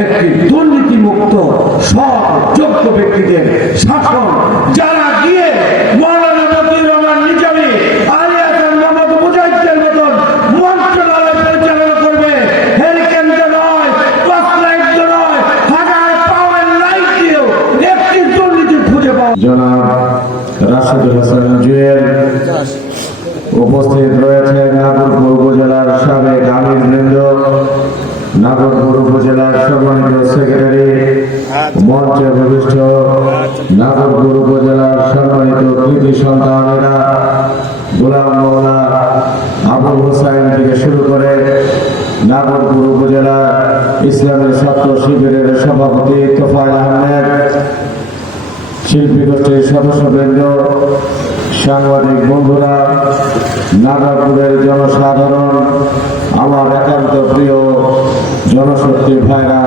একটি দুর্নীতিমুক্ত সৎ যোগ্য ব্যক্তিদের শাসন, যারা গিয়ে মৌলানা মতিউর রহমান নিজামী, আলী হাসান মোহাম্মদ মুজাহিদের মতন মন্ত্রণালয় পরিচালনা করবে। হেলিকপ্টার নয়, টর্চলাইট নয়, হাজার পাওয়ার লাইট দিয়েও একটি দুর্নীতি খুঁজে পাওয়া। জনাব রাশেদুল হাসান জুয়েল উপস্থিত রয়েছে নাগরপুর উপজেলার সাবেক আমিরবৃন্দ, নাগরপুর উপজেলার সম্মানিত সেক্রেটারি, মঞ্চে উপবিষ্ট নাগরপুর উপজেলার সম্মানিত কৃতি সন্তানেরা, গোলাম মওলা আবুল হোসাইন থেকে শুরু করে নাগরপুর উপজেলা ইসলামী ছাত্র শিবিরের সভাপতি তোফায়েল আহমেদ, শিল্পী গোষ্ঠীর সদস্যবৃন্দ, সাংবাদিক বন্ধুরা, নাগরপুরের জনসাধারণ, আমার একান্ত প্রিয় জনশক্তি ভাইরা,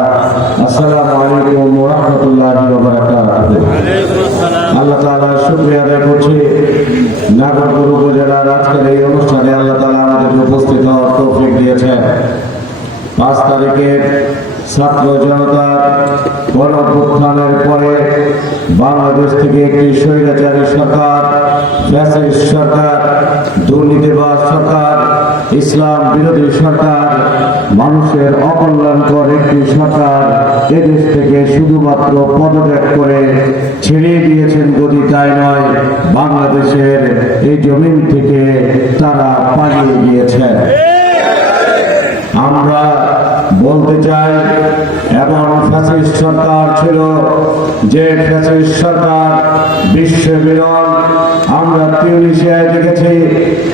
আসসালামু আলাইকুম ওয়া রাহমাতুল্লাহি ওয়া বারাকাতুহু। আল্লাহ তাআলার শুকরিয়া আদায় করছি, নাগরপুর উপজেলার আজকের এই অনুষ্ঠানে আল্লাহ তাআলা আমাদের উপস্থিত হওয়ার তৌফিক দিয়েছেন। 5 তারিখে ছাত্র জনতার গণঅভ্যুত্থানের পরে বাংলাদেশ থেকে একটি স্বৈরাচারী সরকার, ফ্যাসিস্ট সরকার, দুর্নীতিবাজ সরকার, ইসলাম বিরোধী সরকার, মানুষের অকল্যাণকর একটি সরকার এদেশ থেকে শুধুমাত্র পদত্যাগ করে ছেড়ে দিয়েছেন। যদি তাই নয়, বাংলাদেশের এই জমিন থেকে তারা পালিয়ে গিয়েছেন। আমরা বলতে চাই, এমন ফ্যাসিস্ট সরকার ছিল যে ফ্যাসিস্ট সরকার বিশ্বে বিরল। আমরা তিউনিসিয়ায় দেখেছি,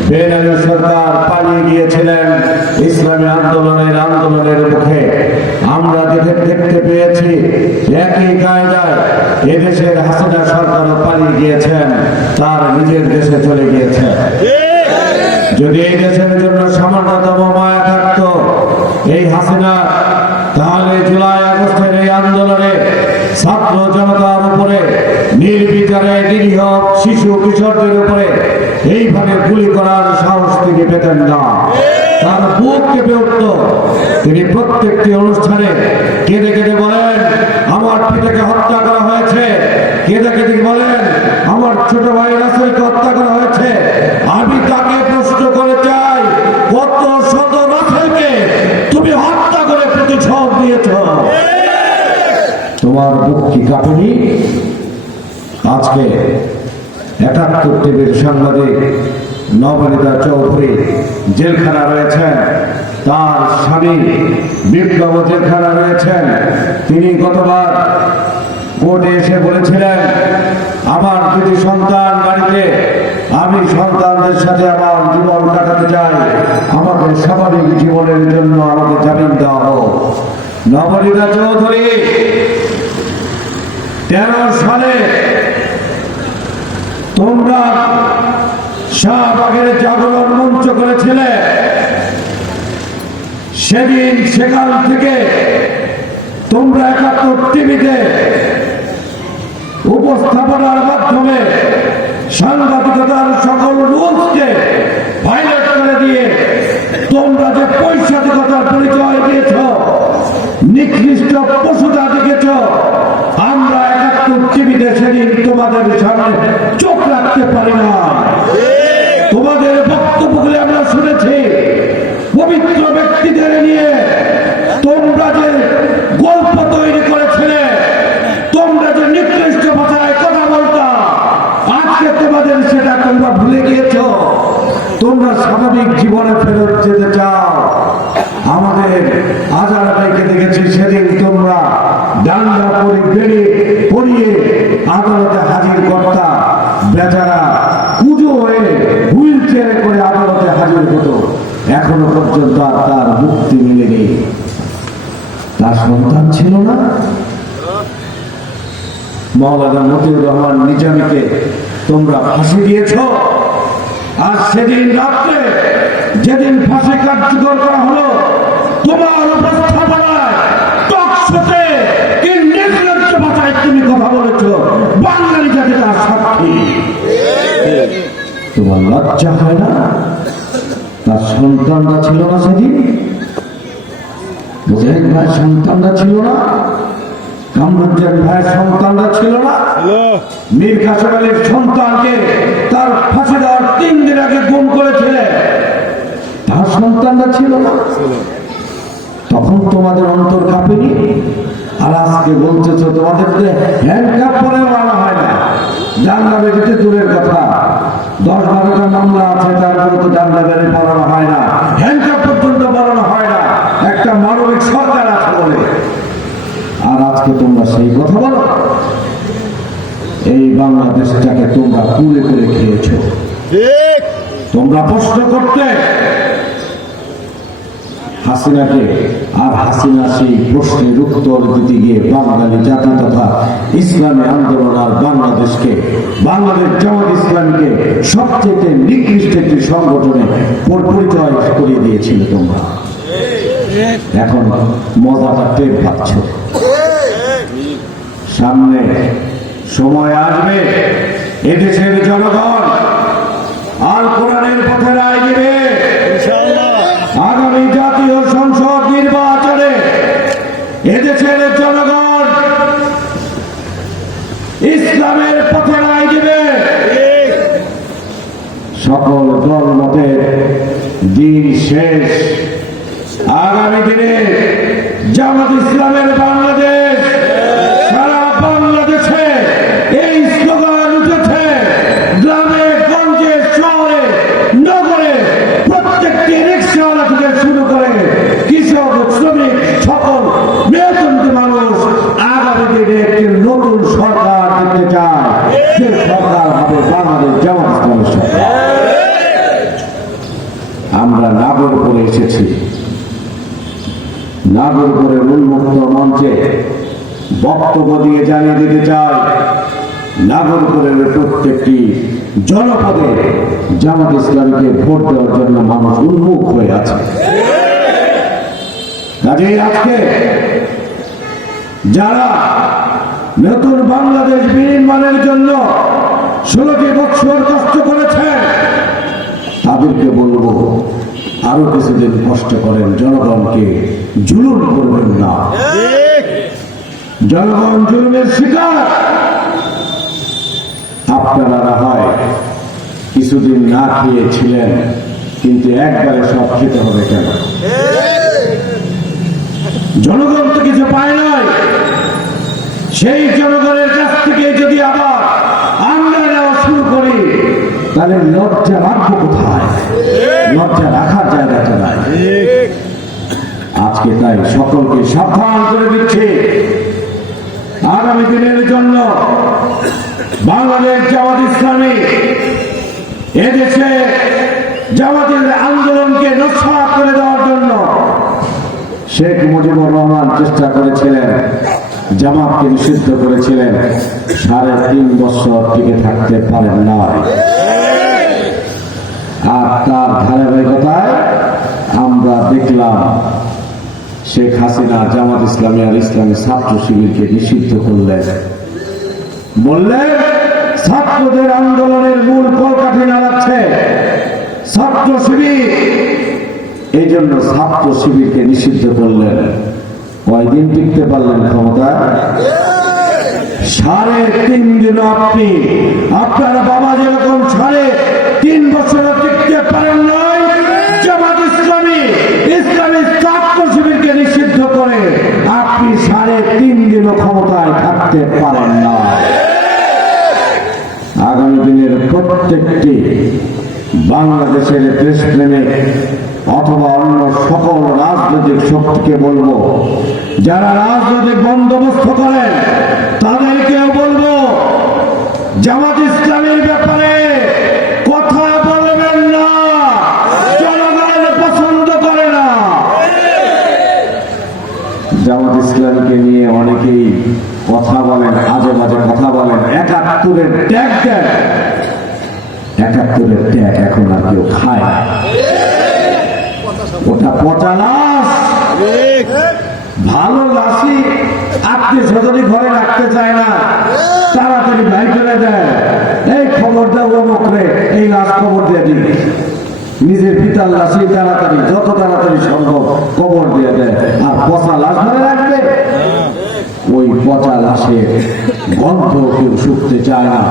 বেন আলী সরকার পালিয়ে গিয়েছিলেন ইসলামী আন্দোলনের মুখে। আমরা দেখতে পেয়েছি একই কায়দায় এদেশের হাসিনা সরকারও পালিয়ে গিয়েছেন, তার নিজের দেশে চলে গিয়েছেন। যদি এই দেশের জন্য সামান্যতম মায়া থাকতো এই হাসিনা, তাহলে জুলাই আগস্টের এই আন্দোলনে ছাত্র জনতার উপরে নির্বিচারে নিরীহ শিশু কিশোরদের উপরে এইভাবে গুলি করার সাহস তিনি পেতেন না। তার বুক কেঁপে উঠত। তিনি প্রত্যেকটি অনুষ্ঠানে কেঁদে কেঁদে বলেন, আমার পিতাকে হত্যা করা হয়েছে। কেঁদে কেঁদে বলেন, আমার ছোট ভাই রাসেলকে হত্যা করা হয়েছে। আমি তাকে প্রশ্ন করে চাই, কত শত রাসেলকে তুমি হত্যা করে প্রতিশোধ দিয়েছ? তোমার বুক কি কাঁপেনি? আজকে ৭১ টিভির সাংবাদিক নবনীতা চৌধুরী জেলখানা রয়েছেন, তার স্বামী বিপ্লব জেলখানা রয়েছেন। তিনি গতবার কোর্টে এসে বলেছিলেন, আমার 2টি সন্তান বাড়িতে, আমি সন্তানদের সাথে আমার জীবন কাটাতে চাই, আমাকে স্বাভাবিক জীবনের জন্য আমাকে জামিন দেওয়া হোক। নবনীতা চৌধুরী 13 সালে তোমরা শাহবাগের জাগরণ মঞ্চ করেছিলে। সেদিন সেখান থেকে তোমরা ৭১ টিভিতে উপস্থাপনার মাধ্যমে সাংবাদিকতার সকল রুলসকে ভায়োলেট করে দিয়ে তোমরা যে পৈশাচিকতার পরিচয় দিয়েছ, নিকৃষ্ট পশুতা দেখেছ, আমরা ৭১ টিভিতে সেদিন তোমাদের সামনে চোখ রাখতে পারি না। তোমাদের বক্তব্যগুলি আমরা শুনেছি। পবিত্র ব্যক্তিদের নিয়ে তোমরা যে গল্প তৈরি করেছিলে, তোমরা যে নিকৃষ্ট ভাষায় কথা বলতা, আজকে তোমাদের সেটা তোমরা ভুলে গিয়েছ। তোমরা স্বাভাবিক জীবনে ফেরত যেতে চাও। আমাদের আজার ভাইকে দেখেছি, সেদিন তোমরা ডান্ডা পরিয়ে আদালতে হাজির করতা। বেচারা কুজো হয়ে হুইল চেয়ারে করে আদালতে হাজির হতো। এখনো পর্যন্ত আর তার মুক্তি মিলেনি। তার সন্তান ছিল না? মৌলানা মতিউর রহমান নিজামীকে তোমরা ফাঁসি দিয়েছ। আর সেদিন রাত্রে যেদিন ফাঁসি কার্যকর করা হলো, তোমার উপস্থাপনায় টকশোতে কি নির্লজ্জ ভাষায় তুমি কথা বলেছ, বাঙালি জাতি তার সাক্ষী। তোমার লজ্জা হয় না? তার সন্তানরা ছিল না সেদিন? মুজাহিদ ভাই সন্তানরা ছিল না, কামরুজ্জামান ভাইয়ের সন্তানরা ছিল না, মীর কাসেম আলীর সন্তানকে তার ফাঁসি দেওয়ার 3 দিন আগে গুম করেছিলেন, তার সন্তানরা ছিল না? তখন তোমাদের অন্তর কাঁপেনি? আর আজকে বলতেছো তোমাদেরকে হ্যান্ডকাপ পরে মানা হয় না, জানলা বেরিতে দূরের কথা, 10-12টা মামলা আছে, তারপরে তো জানলা বেরি পড়ানো হয় না, হ্যান্ডকাপ পর্যন্ত পড়ানো হয় না, একটা মানবিক সরকার আছে বলে। আর আজকে তোমরা সেই কথা বলো? এই বাংলাদেশটাকে তোমরা কুড়ে করে খেয়েছো। তোমরা প্রশ্ন করতে হাসিনাকে, আর হাসিনা সেই প্রশ্নের উত্তর দিতে গিয়ে বাঙালি জাতি তথা ইসলামী আন্দোলন আর বাংলাদেশকে, বাংলাদেশ জামাত ইসলামীকে সবচেয়ে নিকৃষ্ট একটি সংগঠনে পরিচয় করিয়ে দিয়েছিল তোমরা। এখন মজাটা টের পাচ্ছ। সামনে সময় আসবে, এদেশের জনগণ আল কোরআনের পথে রায় দিবে। আগামী জাতীয় সংসদ নির্বাচনে এদেশের জনগণ ইসলামের পথে রায় দিবে। সকল দল মতের দিন শেষ। আগামী দিনে জামাত ইসলামের বাংলাদেশ, সারা বাংলাদেশে এই স্লোগান উঠেছে, গ্রামে গঞ্জে শহরে নগরে প্রত্যেকটি রিক্সাওয়ালা থেকে শুরু করে কৃষক শ্রমিক সকল মেহনতি মানুষ আগামী দিনে একটি নতুন সরকার দিতে চায়। যে সরকার হবে বাংলাদেশ জামাত ইসলামের সরকার। আমরা নাগরপুরে এসেছি, নাগরপুরের উন্মুক্ত মঞ্চে বক্তব্য দিয়ে জানিয়ে দিতে চাই, নাগরপুরের প্রত্যেকটি জনপদে জামাত ইসলামীকে ভোট দেওয়ার জন্য মানুষ উন্মুখ হয়ে আছে। কাজেই আজকে যারা নতুন বাংলাদেশ বিনির্মাণের জন্য 16টি বছর কষ্ট করেছেন, তাদেরকে বলবো আরো কিছুদিন কষ্ট করেন, জনগণকে জুলুম করবেন না। জনগণ জুলুমের শিকার। আপনারা না হয় কিছুদিন না খেয়েছিলেন, কিন্তু একবারে সব খেতে হবে কেন? জনগণ তো কিছু পায় নাই। সেই জনগণের কাছ থেকে যদি আবার আমরা নেওয়া শুরু করি, তাহলে লজ্জা রাখবো কোথায়? লজ্জা রাখার জায়গাটা নাই। আজকে তাই সকলকে সাবধান করে দিচ্ছে, আগামী দিনের জন্য বাংলাদেশ জামাত ইসলামী এদেশে জামাতের আন্দোলনকে নস্যাৎ করে দেওয়ার জন্য শেখ মুজিবুর রহমান চেষ্টা করেছিলেন, জামাতকে নিষিদ্ধ করেছিলেন, 3.5 বছর টিকে থাকতে পারেন না। আর তার ধারাবাহিকতায় আমরা দেখলাম শেখ হাসিনা জামাত ইসলামী আর ইসলামী ছাত্র শিবিরকে নিষিদ্ধ করলেন, বললেন ছাত্রদের আন্দোলনের মূল কলকাঠি নাড়াচ্ছে ছাত্র শিবির। এই জন্য ছাত্র শিবিরকে নিষিদ্ধ করলেন। কয়দিন টিকতে পারলেন ক্ষমতা? 3.5 দিন। আপনি আপনার বাবা যেরকম 3.5 বছর টিকতে পারেন নাই, জামাত ইসলামী ইসলামী ছাত্র শিবিরকে নিষিদ্ধ করে আপনি 3.5 দিনও ক্ষমতায় থাকতে পারেন না। আগামী দিনের প্রত্যেকটি বাংলাদেশের দেশপ্রেমিক অথবা অন্য সকল রাজনৈতিক শক্তিকে বলবো, যারা রাজনৈতিক বন্দোবস্ত করেন তাদেরকেও বলবো, জামাত ইসলামের ব্যাপারে কথা বলবেন না, জনগণ পছন্দ করে না। জামাত ইসলামকে নিয়ে অনেকেই কথা বলেন, আজে বাজে কথা বলেন, 71-এর ট্যাগ দেন। 71-এর ট্যাগ এখন আর কেউ খায় না, ওটা পচা লাশ। ভালো লাশই আত্মীয় স্বজনই ঘরে রাখতে চায় না, তাড়াতাড়ি ভাই ফেলে দেয়, এই খবর দাও অমুক রে, এই লাশ খবর দিয়ে দিন। নিজের পিতার লাশে তাড়াতাড়ি যত তাড়াতাড়ি সম্ভব কবর দিয়ে দেয়, আর পচা লাশ ধরে রাখবে। ওই পচা লাশের গন্ধ কেউ শুকতে চায় না।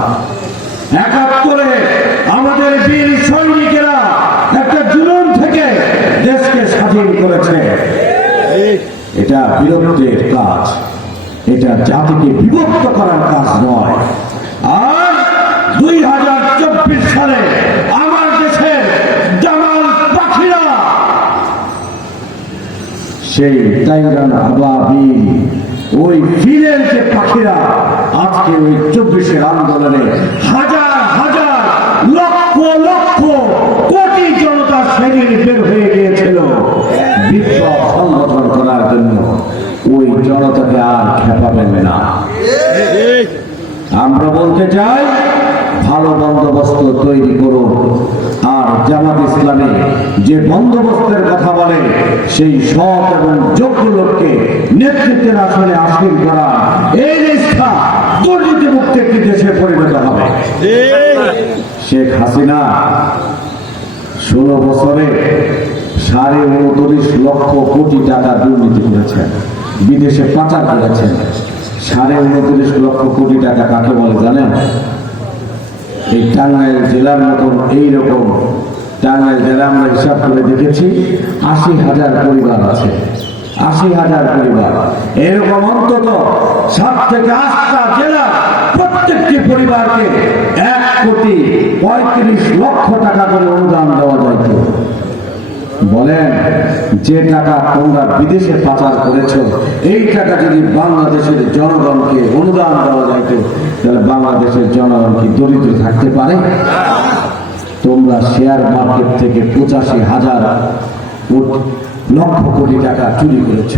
৭১ আমাদের বীর সৈনিকেরা একটা জুলুম থেকে দেশকে স্বাধীন করেছে। এটা বীরত্বের কাজ, এটা জাতিকে বিভক্ত করার কাজ নয়। আর ২০২৪ সালে আমার দেশের জামাল পাখিরা সেই তাইরান আবাবিল, ওই ফিরের যে পাখিরা আজকে ওই ২৪-এর আন্দোলনে হাজার হাজার লক্ষ লক্ষ কোটি জনতা সেদিন বের হয়ে গিয়েছিল বিপ্লব সংগঠন করার জন্য, ওই জনতাকে আর খেপাবেন না। আমরা বলতে চাই, ভালো বন্দোবস্ত তৈরি করুন। আর জামাত ইসলামী যে বন্দোবস্তের কথা বলে, সেই সৎ এবং যোগ্য লোককে নেতৃত্বের আসনে আসীন করা, এই দেশটা দুর্নীতিমুক্ত একটি দেশে পরিণত হবে। শেখ হাসিনা ১৬ বছরে ৩৯.৫ লক্ষ কোটি টাকা দুর্নীতি করেছেন, বিদেশে পাচার করেছেন। ৩৯.৫ লক্ষ কোটি টাকা কাকে বলে জানেন? এই টাঙ্গাইল জেলার মতন এইরকম টাঙ্গাইল জেলা আমরা হিসাব করে দেখেছি ৮০,০০০ পরিবার আছে। ৮০,০০০ পরিবার, এরকম অন্তত ৭ থেকে ৮টা জেলা প্রত্যেকটি পরিবারকে ১,৩৫ লক্ষ টাকা করে অনুদান দেওয়া যাইত। বলেন, যে টাকা তোমরা বিদেশে পাচার করেছ, এই টাকা যদি বাংলাদেশের জনগণকে অনুদান দেওয়া যাইত, তাহলে বাংলাদেশের জনগণ কি দরিদ্র থাকতে পারে? তোমরা শেয়ার মার্কেট থেকে ৮৫,০০০ লক্ষ কোটি টাকা চুরি করেছ।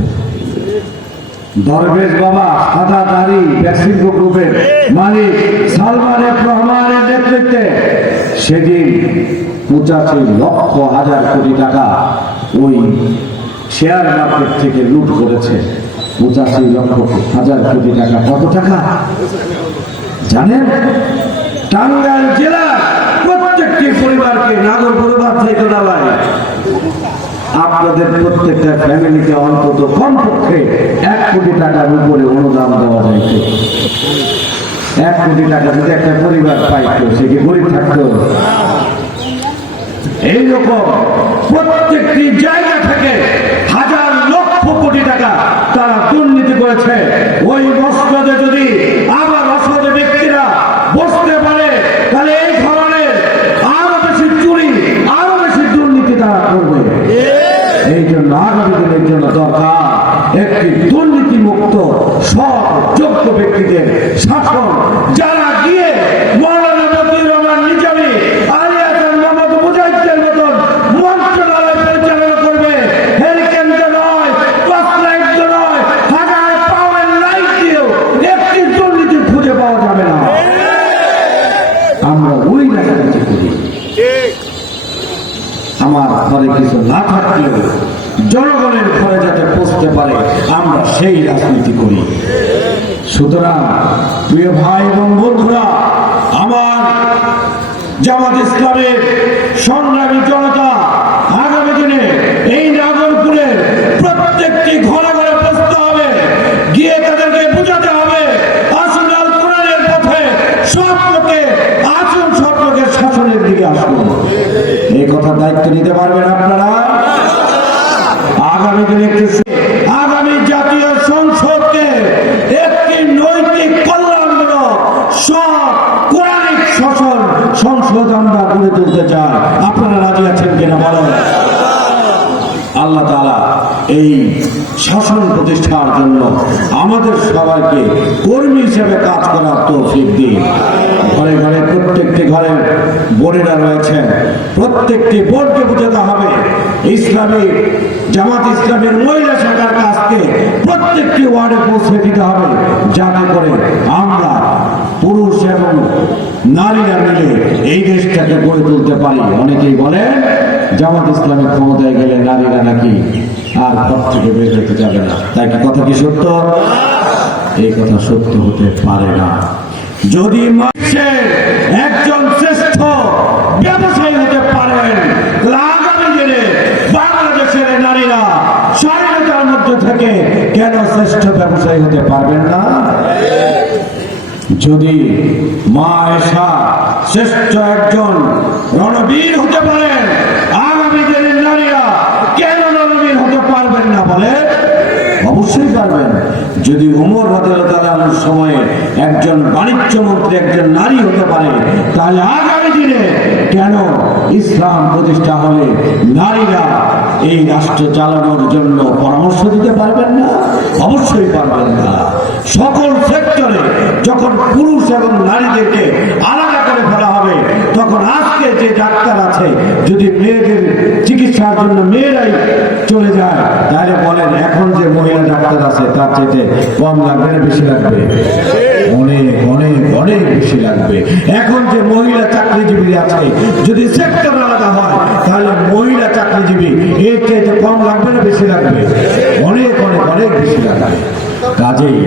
দরবেশ বাবা সাদা দাড়ি ভ্যাকসিন গ্রুপের মালিক সালমান রহমানের নেতৃত্বে সেদিন ৮৫ লক্ষ হাজার কোটি টাকা ওই শেয়ার মার্কেট থেকে লুট করেছে। ৮৫ লক্ষ হাজার কোটি টাকা কত টাকা জানেন? টাঙ্গাইল জেলার প্রত্যেকটি পরিবারকে, নাগর পরিবার থেকে দাঁড়ায়, আপনাদের প্রত্যেকটা ফ্যামিলিকে অন্তত কমপক্ষে ১ কোটি টাকার উপরে অনুদান দেওয়া যাইত। ১ কোটি টাকা যদি একটা পরিবার পাইত, সে কি গরিব থাকতো? এইরকম প্রত্যেকটি জায়গা থেকে হাজার লক্ষ কোটি টাকা তারা দুর্নীতি করেছে। ওই মসনদে যদি আবার অসৎ ব্যক্তিরা বসতে পারে, তাহলে এই ধরনের আরো বেশি চুরি, আরো বেশি দুর্নীতি তারা করবে। এই জন্য আগামী দিনের জন্য দরকার একটি দুর্নীতি মুক্ত সৎ যোগ্য ব্যক্তিদের শাসন, যারা গিয়ে মৌলানা মতিউর রহমান নিজামী, আলী হাসান মোহাম্মদ মুজাহিদের মতন মন্ত্রণালয় পরিচালনা করবে। হেলিকেন্দ্র নয়, টর্চলাইট নয়, হাজার পাওয়ার লাইট দিয়েও একটি দুর্নীতি খুঁজে পাওয়া যাবে না। আমরা ওই রাজনীতি করি। আমার ঘরে কিছু না থাকলেও জনগণের ঘরে যাতে পৌঁছতে পারে, আমরা সেই রাজনীতি করি। সুতরাং প্রিয় ভাই এবং বন্ধুরা, আমার জামাত ইসলামের সংগ্রামী জনতা আগামী দিনে এই নাগরপুরের প্রত্যেকটি ঘরে ঘরে পৌঁছতে হবে, গিয়ে তাদেরকে বোঝাতে হবে, আসুন আল কোরআনের পথে সব লোকে আসুন, সব লোকের শাসনের দিকে আসুন। এই কথা দায়িত্ব নিতে পারবেন আপনারা? আগামী দিনে আগামী জাতীয় সংসদকে একটি নৈতিক কল্যাণমূলক সৎ কোরআনিক শাসন সংসদ আমরা গড়ে তুলতে চাই। আপনারা রাজি আছেন কিনা বলেন? আল্লাহ তাআলা এই শাসন প্রতিষ্ঠার জন্য আমাদের সবাইকে কর্মী হিসেবে কাজ করার তৌফিক দিন। ঘরে ঘরে প্রত্যেকটি ঘরে বোনেরা রয়েছেন, প্রত্যেকটি বোনকে বোঝাতে হবে ইসলামী জামাত ইসলামের মহিলা শাখার কাজকে প্রত্যেকটি ওয়ার্ডে পৌঁছে দিতে হবে, যাতে করে আমরা পুরুষ এবং নারীরা মিলে এই দেশটাকে গড়ে তুলতে পারি। অনেকেই বলেন জামাত ইসলামের ক্ষমতায় গেলে নারীরা নাকি আর ঘর থেকে বের হতে যাবে না। তাই কি কথা কি সত্য? এই কথা সত্য হতে পারে না। যদি একজন শ্রেষ্ঠ ব্যবসায়ী হতে পারে পারেন, আগামী দিনে বাংলাদেশের নারীরা স্বাধীনতার মধ্যে থেকে কেন শ্রেষ্ঠ ব্যবসায়ী হতে পারবেন না? যদি মা আয়েশা শ্রেষ্ঠ একজন রণবীর হতে পারেন, আগামী দিনের নারীরা কেন রণবীর হতে পারবেন না বলে? অবশ্যই পারবেন। যদি উমর রাদিয়াল্লাহু আনহুর সময়ে একজন বাণিজ্য মন্ত্রী একজন নারী হতে পারে, তাহলে আগামী দিনে কেন ইসলাম প্রতিষ্ঠা হলে নারীরা এই রাষ্ট্র চালানোর জন্য পরামর্শ দিতে পারবেন না? অবশ্যই পারবেন না। সকল সেক্টরে যখন পুরুষ এবং নারীদেরকে আলাদা করে ফেলা হবে, তখন আজকে যে ডাক্তার আছে, যদি মেয়েদের চিকিৎসার জন্য মেয়েরাই চলে যায়, তাহলে বলেন এখন যে মহিলা ডাক্তার আছে তার চাইতে কম লাগবে না বেশি লাগবে? অনেক অনেক অনেক বেশি লাগবে। এখন যে মহিলা চাকরিজীবী আছে, যদি সেক্টর আলাদা হয়, তাহলে মহিলা চাকরিজীবী এর চাইতে কম লাগবে না বেশি লাগবে? অনেক অনেক অনেক বেশি লাগবে। কাজেই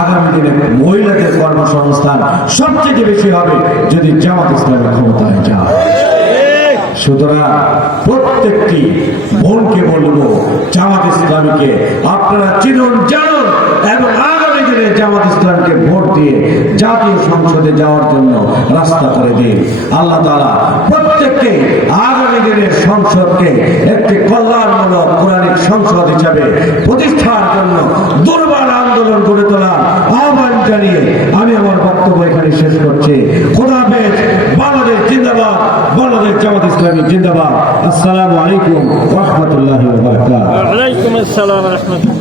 আগামী দিনে মহিলাদের কর্মসংস্থান সবচেয়ে বেশি হবে যদি জামাত ইসলামের ক্ষমতায় যায়। সুতরাং প্রত্যেকটি বোনকে বলবো, জামাত ইসলামীকে আপনারা চিনুন, জানুন এবং আগামী দিনে জামাত ইসলামকে ভোট দিয়ে জাতীয় সংসদে যাওয়ার জন্য রাস্তা করে দিন। আল্লাহ তাআলা প্রত্যেককে আগামী দিনের সংসদকে একটি কল্যাণমূলক কোরআনিক সংসদ হিসাবে প্রতিষ্ঠার জন্য দুর্বার আন্দোলন গড়ে তোলার আহ্বান জানিয়ে আমি আমার বক্তব্য এখানে শেষ করছি। খোদা হাফেজ। বাংলাদেশ জিন্দাবাদ, বাংলাদেশ জামাত ইসলামী জিন্দাবাদ। আসসালামু আলাইকুম ওয়া রাহমাতুল্লাহি ওয়া বারাকাতুহু। ওয়া আলাইকুম আসসালাম ওয়া রাহমাতুল্লাহ।